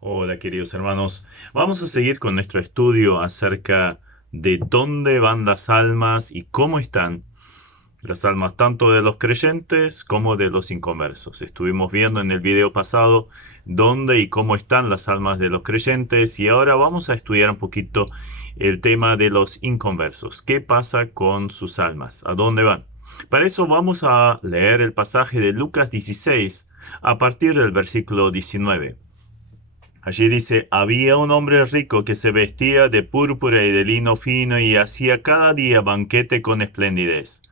Hola queridos hermanos, vamos a seguir con nuestro estudio acerca de dónde van las almas y cómo están las almas tanto de los creyentes como de los inconversos. Estuvimos viendo en el video pasado dónde y cómo están las almas de los creyentes y ahora vamos a estudiar un poquito el tema de los inconversos. ¿Qué pasa con sus almas? ¿A dónde van? Para eso vamos a leer el pasaje de Lucas 16 a partir del versículo 19. Allí dice, había un hombre rico que se vestía de púrpura y de lino fino y hacía cada día banquete con esplendidez.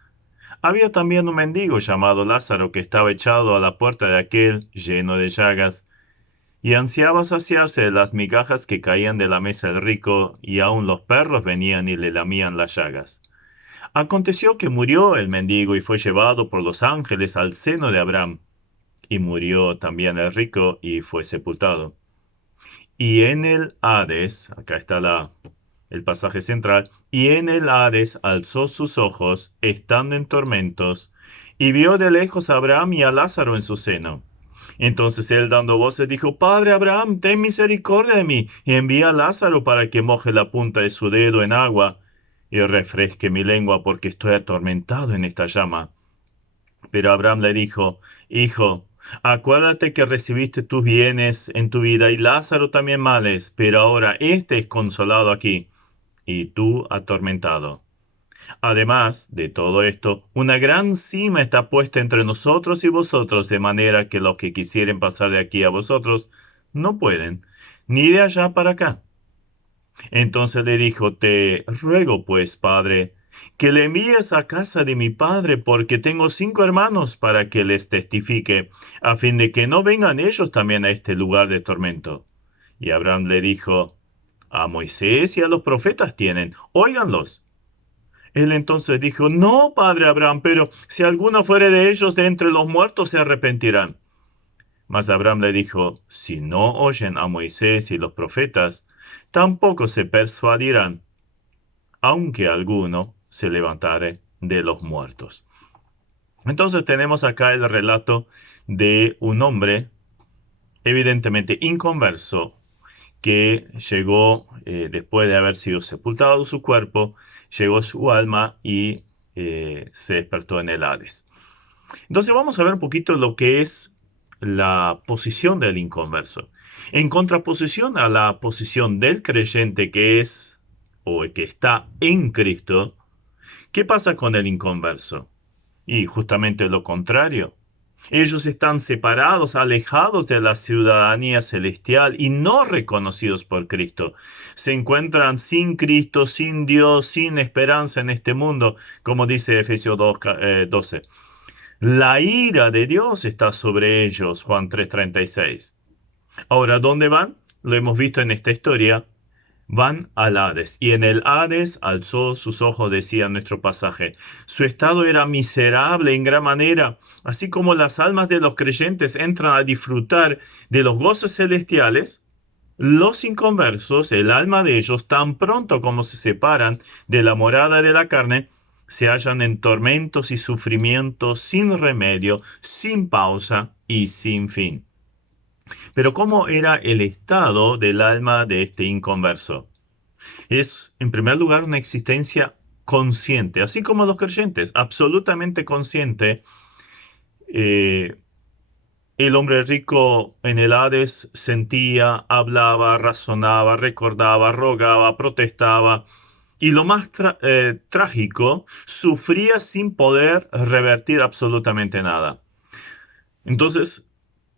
Había también un mendigo llamado Lázaro que estaba echado a la puerta de aquel, lleno de llagas, y ansiaba saciarse de las migajas que caían de la mesa del rico, y aun los perros venían y le lamían las llagas. Aconteció que murió el mendigo y fue llevado por los ángeles al seno de Abraham, y murió también el rico y fue sepultado. Y en el Hades, acá está el pasaje central, y en el Hades alzó sus ojos, estando en tormentos, y vio de lejos a Abraham y a Lázaro en su seno. Entonces él dando voces dijo, Padre Abraham, ten misericordia de mí, y envía a Lázaro para que moje la punta de su dedo en agua, y refresque mi lengua, porque estoy atormentado en esta llama. Pero Abraham le dijo, Hijo, acuérdate que recibiste tus bienes en tu vida y Lázaro también males, pero ahora éste es consolado aquí y tú atormentado. Además de todo esto, una gran cima está puesta entre nosotros y vosotros, de manera que los que quisieren pasar de aquí a vosotros no pueden, ni de allá para acá. Entonces le dijo, te ruego pues, padre, que le envíes a casa de mi padre, porque tengo 5 hermanos para que les testifique, a fin de que no vengan ellos también a este lugar de tormento. Y Abraham le dijo, a Moisés y a los profetas tienen, óiganlos. Él entonces dijo, no, padre Abraham, pero si alguno fuere de ellos de entre los muertos se arrepentirán. Mas Abraham le dijo, si no oyen a Moisés y los profetas, tampoco se persuadirán, aunque alguno se levantare de los muertos. Entonces tenemos acá el relato de un hombre evidentemente inconverso que llegó después de haber sido sepultado su cuerpo, llegó su alma y se despertó en el Hades. Entonces vamos a ver un poquito lo que es la posición del inconverso. En contraposición a la posición del creyente que es o que está en Cristo, ¿qué pasa con el inconverso? Y justamente lo contrario. Ellos están separados, alejados de la ciudadanía celestial y no reconocidos por Cristo. Se encuentran sin Cristo, sin Dios, sin esperanza en este mundo, como dice Efesios 12. La ira de Dios está sobre ellos, Juan 3:36. Ahora, ¿dónde van? Lo hemos visto en esta historia. Van al Hades, y en el Hades alzó sus ojos, decía nuestro pasaje. Su estado era miserable en gran manera, así como las almas de los creyentes entran a disfrutar de los gozos celestiales. Los inconversos, el alma de ellos, tan pronto como se separan de la morada de la carne, se hallan en tormentos y sufrimientos sin remedio, sin pausa y sin fin. Pero ¿cómo era el estado del alma de este inconverso? Es, en primer lugar, una existencia consciente, así como los creyentes, absolutamente consciente. Eh, el hombre rico en el Hades sentía, hablaba, razonaba, recordaba, rogaba, protestaba, y lo más trágico, sufría sin poder revertir absolutamente nada. Entonces,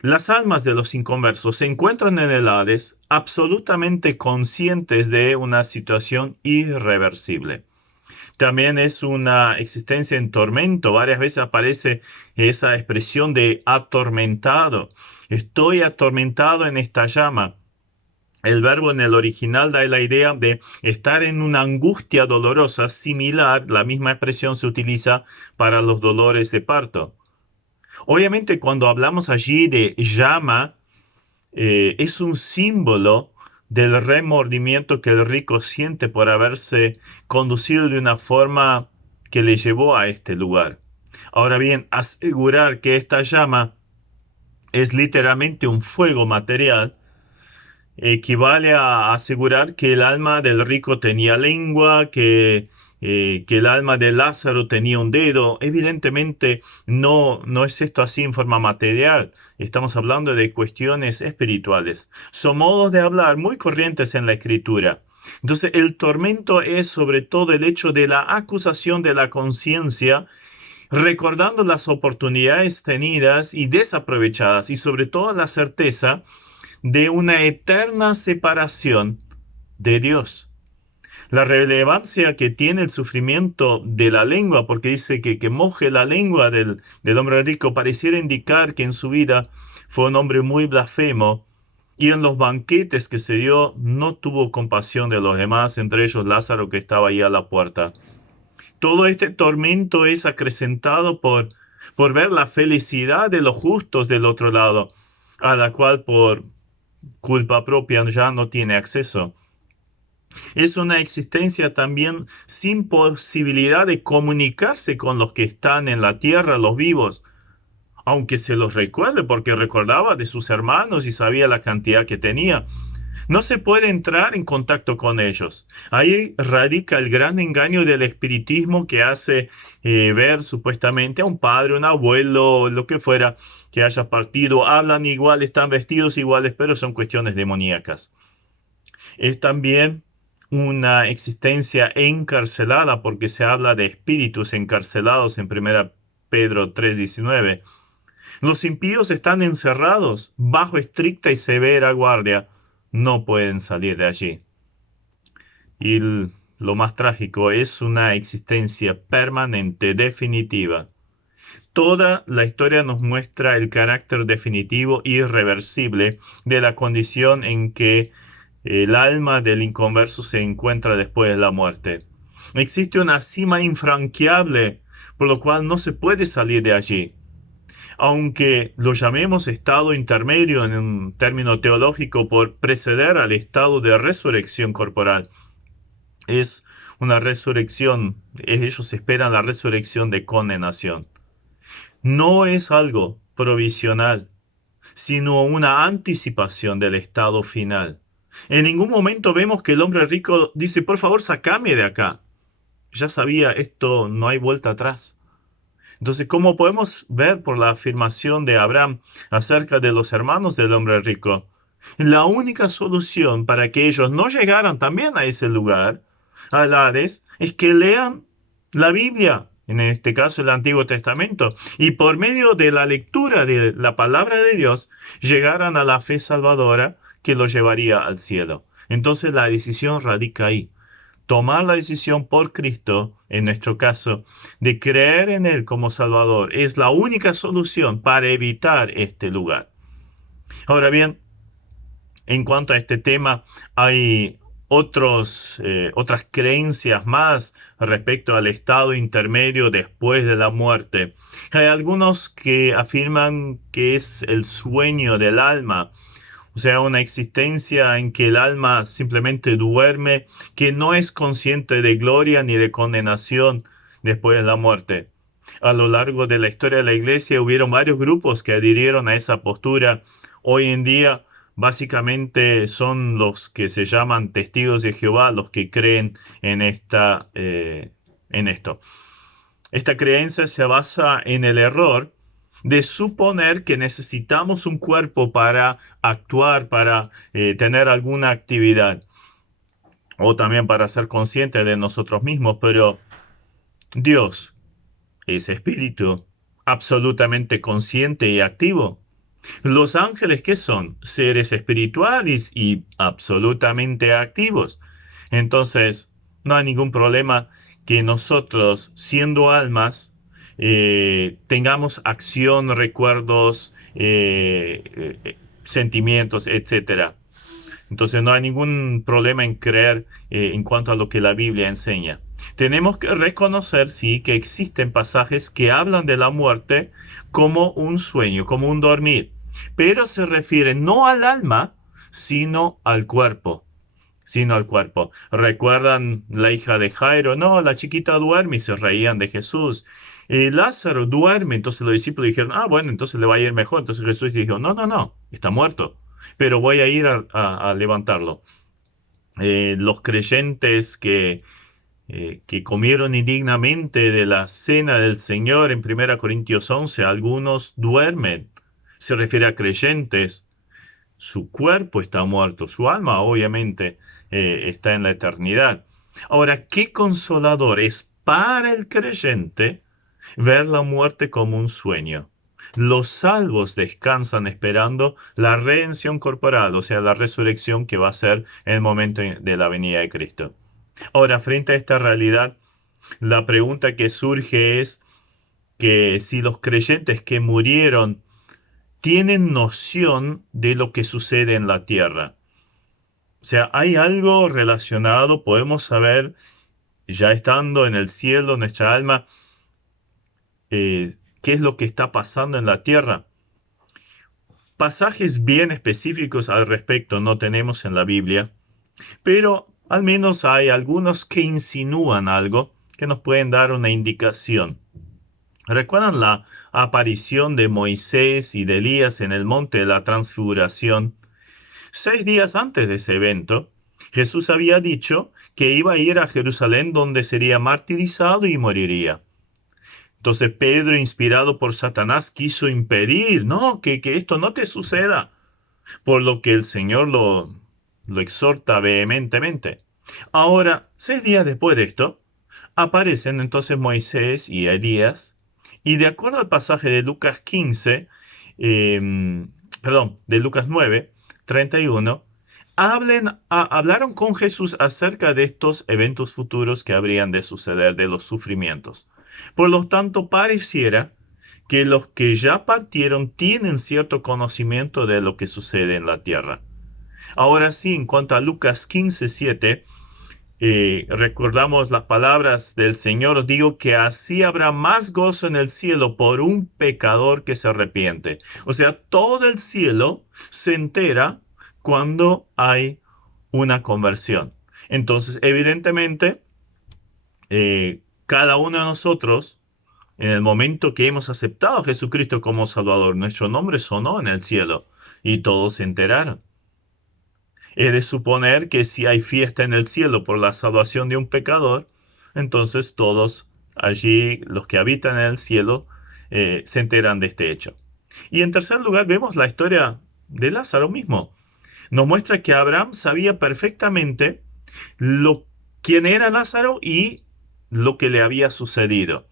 las almas de los inconversos se encuentran en el Hades absolutamente conscientes de una situación irreversible. También es una existencia en tormento. Varias veces aparece esa expresión de atormentado. Estoy atormentado en esta llama. El verbo en el original da la idea de estar en una angustia dolorosa similar. La misma expresión se utiliza para los dolores de parto. Obviamente, cuando hablamos allí de llama, es un símbolo del remordimiento que el rico siente por haberse conducido de una forma que le llevó a este lugar. Ahora bien, asegurar que esta llama es literalmente un fuego material equivale a asegurar que el alma del rico tenía lengua, que el alma de Lázaro tenía un dedo. Evidentemente no es esto así en forma material. Estamos hablando de cuestiones espirituales. Son modos de hablar muy corrientes en la escritura. Entonces el tormento es sobre todo el hecho de la acusación de la conciencia, recordando las oportunidades tenidas y desaprovechadas, y sobre todo la certeza de una eterna separación de Dios. La relevancia que tiene el sufrimiento de la lengua, porque dice que moje la lengua del hombre rico, pareciera indicar que en su vida fue un hombre muy blasfemo, y en los banquetes que se dio no tuvo compasión de los demás, entre ellos Lázaro, que estaba ahí a la puerta. Todo este tormento es acrecentado por ver la felicidad de los justos del otro lado, a la cual por culpa propia ya no tiene acceso. Es una existencia también sin posibilidad de comunicarse con los que están en la tierra, los vivos, aunque se los recuerde porque recordaba de sus hermanos y sabía la cantidad que tenía. No se puede entrar en contacto con ellos. Ahí radica el gran engaño del espiritismo que hace ver supuestamente a un padre, un abuelo, lo que fuera, que haya partido. Hablan igual, están vestidos iguales, pero son cuestiones demoníacas. Es también una existencia encarcelada porque se habla de espíritus encarcelados en 1 Pedro 3:19. Los impíos están encerrados bajo estricta y severa guardia. No pueden salir de allí. Y lo más trágico es una existencia permanente, definitiva. Toda la historia nos muestra el carácter definitivo e irreversible de la condición en que el alma del inconverso se encuentra después de la muerte. Existe una cima infranqueable, por lo cual no se puede salir de allí. Aunque lo llamemos estado intermedio en un término teológico por preceder al estado de resurrección corporal, es una resurrección, ellos esperan la resurrección de condenación. No es algo provisional, sino una anticipación del estado final. En ningún momento vemos que el hombre rico dice, por favor, sácame de acá. Ya sabía, esto no hay vuelta atrás. Entonces, como podemos ver por la afirmación de Abraham acerca de los hermanos del hombre rico, la única solución para que ellos no llegaran también a ese lugar, al Hades, es que lean la Biblia, en este caso el Antiguo Testamento, y por medio de la lectura de la palabra de Dios, llegaran a la fe salvadora que los llevaría al cielo. Entonces la decisión radica ahí. Tomar la decisión por Cristo, en nuestro caso, de creer en Él como Salvador, es la única solución para evitar este lugar. Ahora bien, en cuanto a este tema, hay otras creencias más respecto al estado intermedio después de la muerte. Hay algunos que afirman que es el sueño del alma, o sea, una existencia en que el alma simplemente duerme, que no es consciente de gloria ni de condenación después de la muerte. A lo largo de la historia de la iglesia hubieron varios grupos que adhirieron a esa postura. Hoy en día, básicamente son los que se llaman testigos de Jehová, los que creen en esto. Esta creencia se basa en el error de suponer que necesitamos un cuerpo para actuar, para tener alguna actividad, o también para ser conscientes de nosotros mismos, pero Dios es espíritu, absolutamente consciente y activo. Los ángeles, ¿qué son? Seres espirituales y absolutamente activos. Entonces, no hay ningún problema que nosotros, siendo almas, tengamos acción, recuerdos, sentimientos, etc. Entonces no hay ningún problema en creer en cuanto a lo que la Biblia enseña. Tenemos que reconocer, sí, que existen pasajes que hablan de la muerte como un sueño, como un dormir, pero se refieren no al alma, sino al cuerpo. ¿Recuerdan la hija de Jairo? No, la chiquita duerme, y se reían de Jesús. Lázaro duerme, entonces los discípulos dijeron, bueno, entonces le va a ir mejor. Entonces Jesús dijo, no, está muerto. pero voy a ir a levantarlo. Los creyentes que comieron indignamente de la cena del Señor en 1 Corintios 11, algunos duermen. Se refiere a creyentes. Su cuerpo está muerto, su alma obviamente está en la eternidad. Ahora, qué consolador es para el creyente ver la muerte como un sueño. Los salvos descansan esperando la redención corporal, o sea, la resurrección que va a ser en el momento de la venida de Cristo. Ahora, frente a esta realidad, la pregunta que surge es que si los creyentes que murieron tienen noción de lo que sucede en la tierra. O sea, hay algo relacionado, podemos saber, ya estando en el cielo, nuestra alma, qué es lo que está pasando en la tierra. Pasajes bien específicos al respecto no tenemos en la Biblia, pero al menos hay algunos que insinúan algo que nos pueden dar una indicación. ¿Recuerdan la aparición de Moisés y de Elías en el monte de la transfiguración? 6 días antes de ese evento, Jesús había dicho que iba a ir a Jerusalén donde sería martirizado y moriría. Entonces Pedro, inspirado por Satanás, quiso impedir, no, que esto no te suceda, por lo que el Señor lo exhorta vehementemente. Ahora, 6 días después de esto, aparecen entonces Moisés y Elías, y de acuerdo al pasaje de Lucas 15, de Lucas 9, 31, hablaron con Jesús acerca de estos eventos futuros que habrían de suceder, de los sufrimientos. Por lo tanto, pareciera que los que ya partieron tienen cierto conocimiento de lo que sucede en la tierra. Ahora sí, en cuanto a Lucas 15, 7, recordamos las palabras del Señor, digo que así habrá más gozo en el cielo por un pecador que se arrepiente. O sea, todo el cielo se entera cuando hay una conversión. Entonces, evidentemente, cada uno de nosotros, en el momento que hemos aceptado a Jesucristo como Salvador, nuestro nombre sonó en el cielo y todos se enteraron. Es de suponer que si hay fiesta en el cielo por la salvación de un pecador, entonces todos allí, los que habitan en el cielo, se enteran de este hecho. Y en tercer lugar, vemos la historia de Lázaro mismo. Nos muestra que Abraham sabía perfectamente quién era Lázaro y lo que le había sucedido.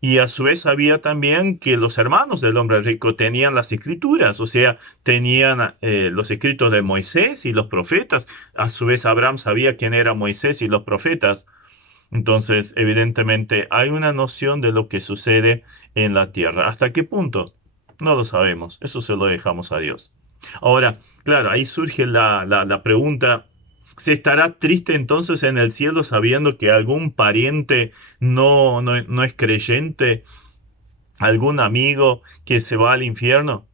Y a su vez sabía también que los hermanos del hombre rico tenían las escrituras, o sea, tenían los escritos de Moisés y los profetas. A su vez Abraham sabía quién era Moisés y los profetas. Entonces, evidentemente, hay una noción de lo que sucede en la tierra. ¿Hasta qué punto? No lo sabemos. Eso se lo dejamos a Dios. Ahora, claro, ahí surge la pregunta. ¿Se estará triste entonces en el cielo sabiendo que algún pariente no es creyente? ¿Algún amigo que se va al infierno?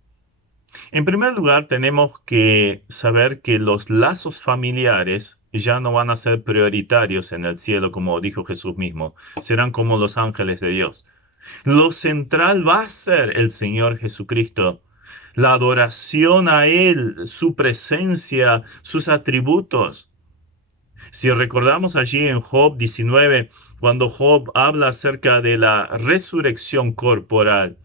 En primer lugar, tenemos que saber que los lazos familiares ya no van a ser prioritarios en el cielo, como dijo Jesús mismo. Serán como los ángeles de Dios. Lo central va a ser el Señor Jesucristo. La adoración a Él, su presencia, sus atributos. Si recordamos allí en Job 19, cuando Job habla acerca de la resurrección corporal,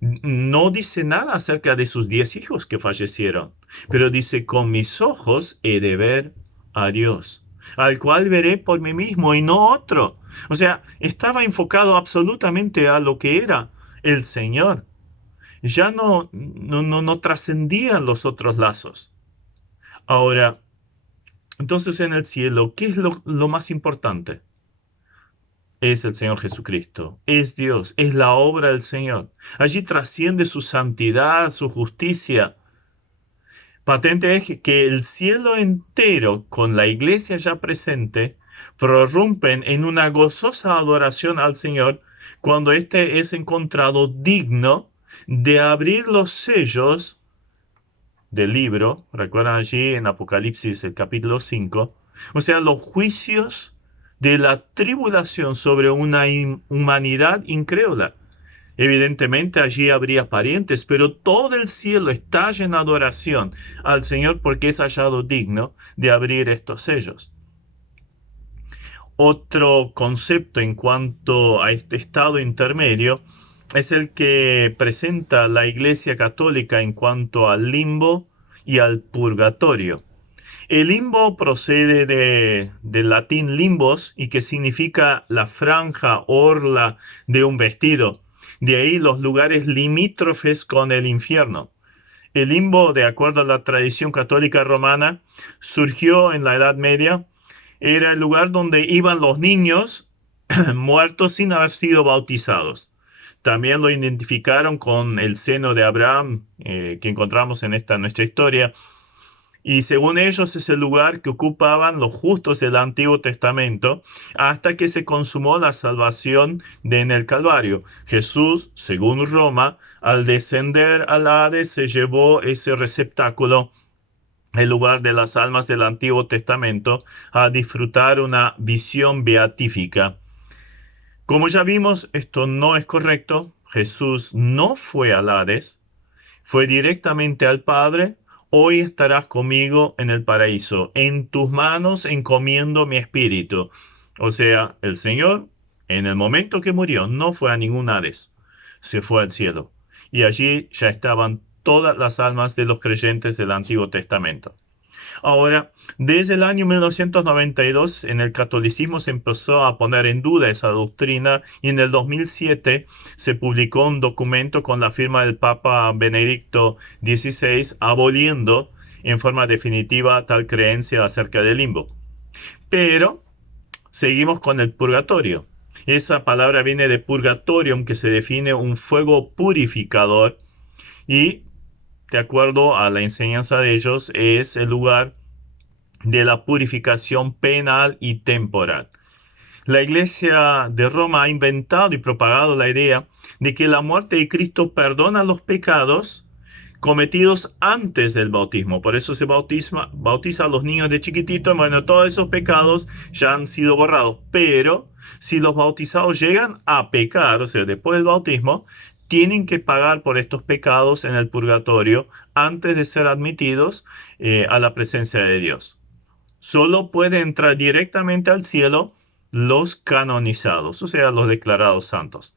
no dice nada acerca de sus 10 hijos que fallecieron, pero dice, con mis ojos he de ver a Dios, al cual veré por mí mismo y no otro. O sea, estaba enfocado absolutamente a lo que era el Señor. Ya no trascendían los otros lazos. Ahora, entonces en el cielo, ¿qué es lo más importante? Es el Señor Jesucristo, es Dios, es la obra del Señor. Allí trasciende su santidad, su justicia. Patente es que el cielo entero, con la iglesia ya presente, prorrumpen en una gozosa adoración al Señor cuando éste es encontrado digno de abrir los sellos del libro. Recuerdan allí en Apocalipsis el capítulo 5. O sea, los juicios de la tribulación sobre una humanidad incrédula. Evidentemente allí habría parientes, pero todo el cielo estalla en adoración al Señor porque es hallado digno de abrir estos sellos. Otro concepto en cuanto a este estado intermedio es el que presenta la Iglesia Católica en cuanto al limbo y al purgatorio. El limbo procede del latín limbos y que significa la franja, orla de un vestido. De ahí los lugares limítrofes con el infierno. El limbo, de acuerdo a la tradición católica romana, surgió en la Edad Media. Era el lugar donde iban los niños muertos sin haber sido bautizados. También lo identificaron con el seno de Abraham, que encontramos en esta nuestra historia. Y según ellos es el lugar que ocupaban los justos del Antiguo Testamento hasta que se consumó la salvación en el Calvario. Jesús, según Roma, al descender al Hades se llevó ese receptáculo, el lugar de las almas del Antiguo Testamento, a disfrutar una visión beatífica. Como ya vimos, esto no es correcto. Jesús no fue al Hades, fue directamente al Padre. Hoy estarás conmigo en el paraíso. En tus manos encomiendo mi espíritu. O sea, el Señor, en el momento que murió, no fue a ningún Hades. Se fue al cielo. Y allí ya estaban todas las almas de los creyentes del Antiguo Testamento. Ahora, desde el año 1992 en el catolicismo se empezó a poner en duda esa doctrina y en el 2007 se publicó un documento con la firma del Papa Benedicto XVI aboliendo en forma definitiva tal creencia acerca del limbo. Pero seguimos con el purgatorio. Esa palabra viene de purgatorium, que se define un fuego purificador y, de acuerdo a la enseñanza de ellos, es el lugar de la purificación penal y temporal. La Iglesia de Roma ha inventado y propagado la idea de que la muerte de Cristo perdona los pecados cometidos antes del bautismo. Por eso se bautiza a los niños de chiquitito. Bueno, todos esos pecados ya han sido borrados. Pero si los bautizados llegan a pecar, o sea, después del bautismo, tienen que pagar por estos pecados en el purgatorio antes de ser admitidos a la presencia de Dios. Solo pueden entrar directamente al cielo los canonizados, o sea, los declarados santos.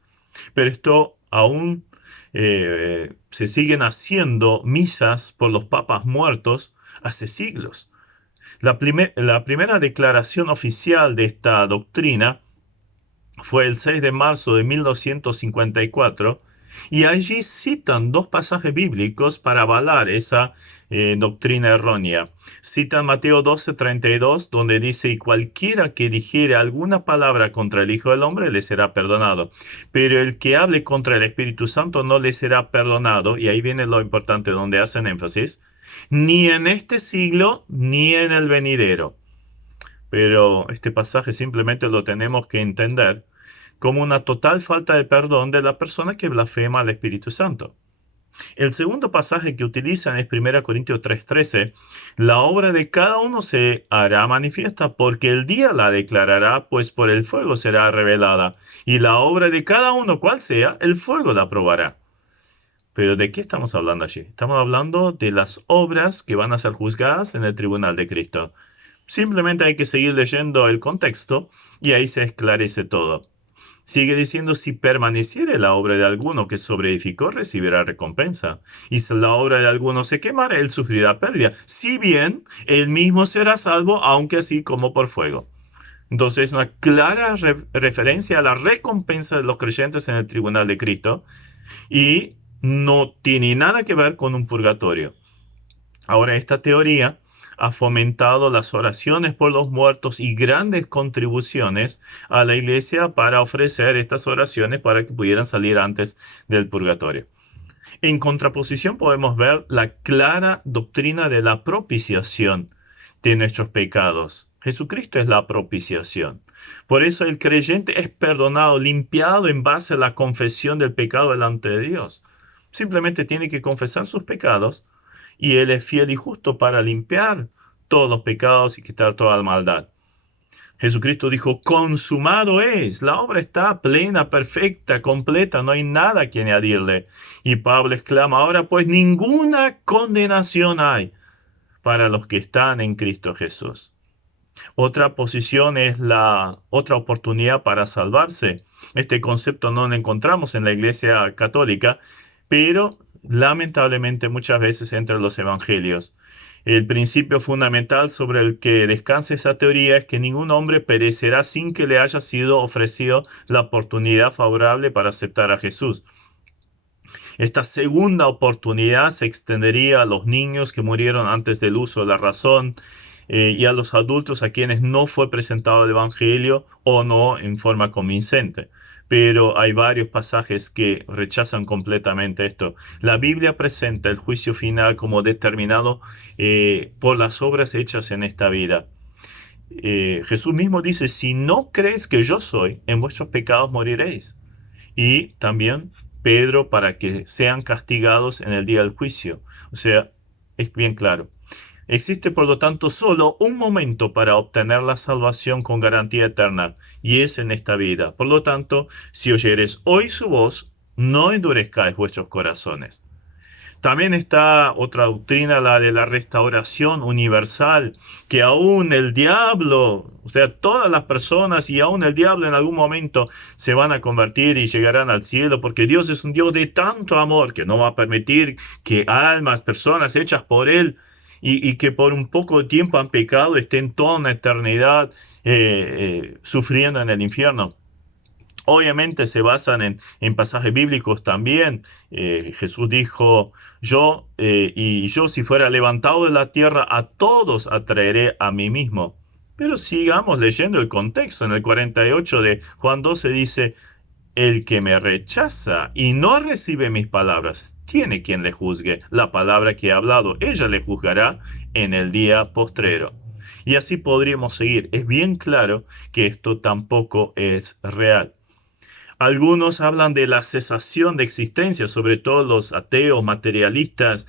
Pero esto aún se siguen haciendo misas por los papas muertos hace siglos. La primera declaración oficial de esta doctrina fue el 6 de marzo de 1254 y allí citan dos pasajes bíblicos para avalar esa doctrina errónea. Citan Mateo 12:32, donde dice: y cualquiera que dijere alguna palabra contra el Hijo del Hombre le será perdonado, pero el que hable contra el Espíritu Santo no le será perdonado. Y ahí viene lo importante, donde hacen énfasis: ni en este siglo ni en el venidero. Pero este pasaje simplemente lo tenemos que entender como una total falta de perdón de la persona que blasfema al Espíritu Santo. El segundo pasaje que utilizan es 1 Corintios 3:13. La obra de cada uno se hará manifiesta, porque el día la declarará, pues por el fuego será revelada. Y la obra de cada uno, cual sea, el fuego la probará. Pero ¿de qué estamos hablando allí? Estamos hablando de las obras que van a ser juzgadas en el tribunal de Cristo. Simplemente hay que seguir leyendo el contexto y ahí se esclarece todo. Sigue diciendo: si permaneciere la obra de alguno que sobreedificó, recibirá recompensa. Y si la obra de alguno se quemara, él sufrirá pérdida. Si bien, él mismo será salvo, aunque así como por fuego. Entonces, una clara referencia a la recompensa de los creyentes en el tribunal de Cristo. Y no tiene nada que ver con un purgatorio. Ahora, esta teoría ha fomentado las oraciones por los muertos y grandes contribuciones a la iglesia para ofrecer estas oraciones para que pudieran salir antes del purgatorio. En contraposición podemos ver la clara doctrina de la propiciación de nuestros pecados. Jesucristo es la propiciación. Por eso el creyente es perdonado, limpiado en base a la confesión del pecado delante de Dios. Simplemente tiene que confesar sus pecados y Él es fiel y justo para limpiar todos los pecados y quitar toda la maldad. Jesucristo dijo, consumado es, la obra está plena, perfecta, completa, no hay nada que añadirle. Y Pablo exclama, ahora pues ninguna condenación hay para los que están en Cristo Jesús. Otra posición es la otra oportunidad para salvarse. Este concepto no lo encontramos en la Iglesia Católica, pero lamentablemente muchas veces entre los evangelios. El principio fundamental sobre el que descansa esa teoría es que ningún hombre perecerá sin que le haya sido ofrecido la oportunidad favorable para aceptar a Jesús. Esta segunda oportunidad se extendería a los niños que murieron antes del uso de la razón y a los adultos a quienes no fue presentado el Evangelio o no en forma convincente. Pero hay varios pasajes que rechazan completamente esto. La Biblia presenta el juicio final como determinado por las obras hechas en esta vida. Jesús mismo dice, si no creéis que yo soy, en vuestros pecados moriréis. Y también Pedro, para que sean castigados en el día del juicio. O sea, es bien claro. Existe, por lo tanto, solo un momento para obtener la salvación con garantía eterna, y es en esta vida. Por lo tanto, si oyeres hoy su voz, no endurezcáis vuestros corazones. También está otra doctrina, la de la restauración universal, que aún el diablo, o sea, todas las personas y aún el diablo en algún momento se van a convertir y llegarán al cielo, porque Dios es un Dios de tanto amor que no va a permitir que almas, personas hechas por Él y que por un poco de tiempo han pecado estén toda una eternidad sufriendo en el infierno. Obviamente se basan en pasajes bíblicos también. Jesús dijo, yo si fuera levantado de la tierra, a todos atraeré a mí mismo. Pero sigamos leyendo el contexto. En el 48 de Juan 12 dice, el que me rechaza y no recibe mis palabras, tiene quien le juzgue. La palabra que he hablado, ella le juzgará en el día postrero. Y así podríamos seguir. Es bien claro que esto tampoco es real. Algunos hablan de la cesación de existencia, sobre todo los ateos, materialistas,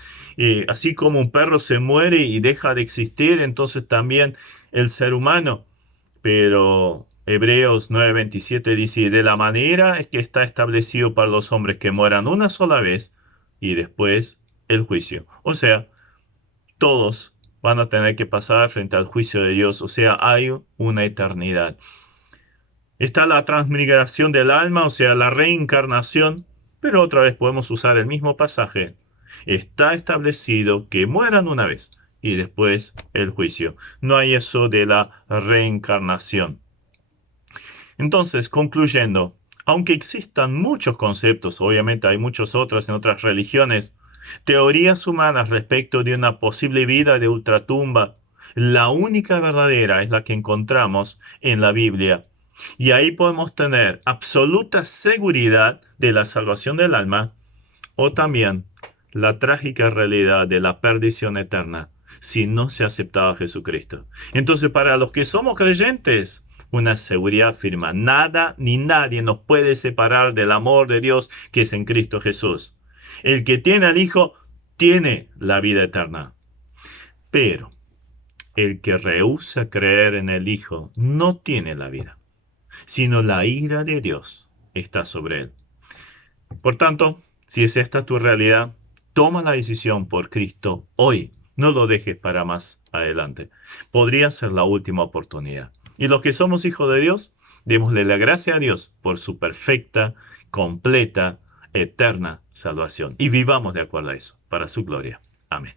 así como un perro se muere y deja de existir, entonces también el ser humano. Pero Hebreos 9:27 dice, de la manera es que está establecido para los hombres que mueran una sola vez y después el juicio. O sea, todos van a tener que pasar frente al juicio de Dios, o sea, hay una eternidad. Está la transmigración del alma, o sea, la reencarnación, pero otra vez podemos usar el mismo pasaje. Está establecido que mueran una vez y después el juicio. No hay eso de la reencarnación. Entonces, concluyendo, aunque existan muchos conceptos, obviamente hay muchos otros en otras religiones, teorías humanas respecto de una posible vida de ultratumba, la única verdadera es la que encontramos en la Biblia. Y ahí podemos tener absoluta seguridad de la salvación del alma o también la trágica realidad de la perdición eterna si no se aceptaba a Jesucristo. Entonces, para los que somos creyentes, una seguridad firme. Nada ni nadie nos puede separar del amor de Dios que es en Cristo Jesús. El que tiene al Hijo tiene la vida eterna. Pero el que rehúsa creer en el Hijo no tiene la vida, sino la ira de Dios está sobre él. Por tanto, si es esta tu realidad, toma la decisión por Cristo hoy. No lo dejes para más adelante. Podría ser la última oportunidad. Y los que somos hijos de Dios, démosle la gracia a Dios por su perfecta, completa, eterna salvación. Y vivamos de acuerdo a eso, para su gloria. Amén.